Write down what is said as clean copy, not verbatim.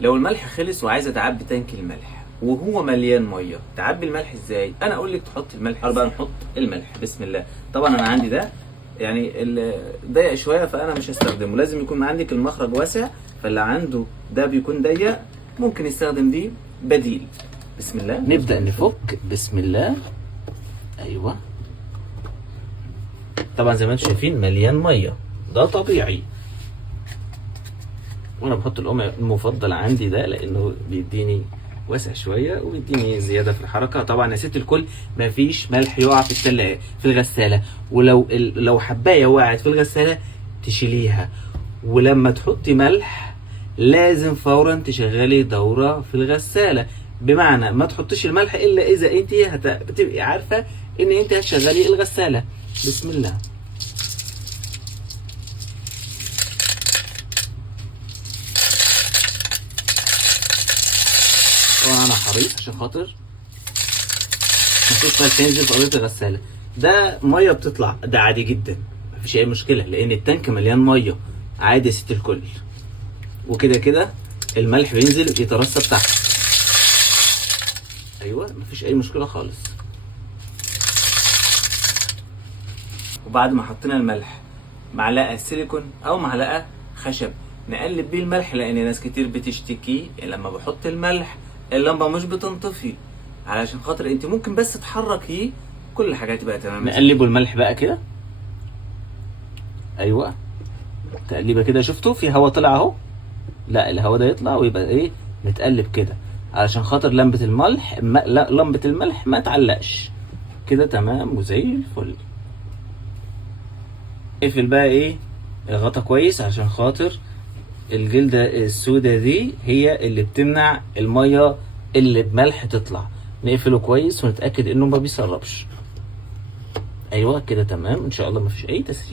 لو الملح خلص وعايزه تعبي تانك الملح وهو مليان ميه، تعبي الملح ازاي؟ انا اقول لك تحط الملح. بقى نحط الملح بسم الله. طبعا انا عندي ده يعني ضيق شويه فانا مش هستخدمه، لازم يكون عندك المخرج واسع، فاللي عنده ده بيكون ضيق ممكن يستخدم دي بديل. بسم الله نبدا نفك. بسم الله. ايوه طبعا زي ما انتم شايفين مليان ميه، ده طبيعي. وانا بحط القمع المفضل عندي ده لانه بيديني واسع شويه وبيديني زياده في الحركه. طبعا يا ست الكل مفيش ملح يقع في التلاجة في الغساله، ولو لو حبايه وقعت في الغساله تشيليها، ولما تحطي ملح لازم فورا تشغلي دوره في الغساله. بمعنى ما تحطيش الملح الا اذا انت بتبقي عارفه ان انت هتشغلي الغساله. بسم الله. طبعا انا حريص عشان خاطر مفيش ملح ينزل في ارضيه الغساله. ده ميه بتطلع ده عادي جدا، مفيش اي مشكله لان التانك مليان ميه عادي يا ست الكل. وكده كده الملح بينزل يترسب تحت. ايوه مفيش اي مشكله خالص. وبعد ما حطينا الملح معلقه سيليكون او معلقه خشب نقلب بيه الملح، لان ناس كتير بتشتكي لما بحط الملح اللمبه مش بتنطفي، علشان خاطر انت ممكن بس تحركيه كل حاجه تبقى تمام. نقلبه الملح بقى كده. ايوه تقليبه كده، شفتوا في هوا طلع اهو، لا الهوا ده يطلع ويبقى ايه نتقلب كده علشان خاطر لمبه الملح لا لمبه الملح ما تعلقش كده. تمام وزي الفل. اقفل بقى ايه الغطا كويس عشان خاطر الجلدة السوداء دي هي اللي بتمنع المية اللي بملح تطلع. نقفله كويس ونتأكد انه ما بيسربش. ايوه كده تمام ان شاء الله مفيش اي تسريب.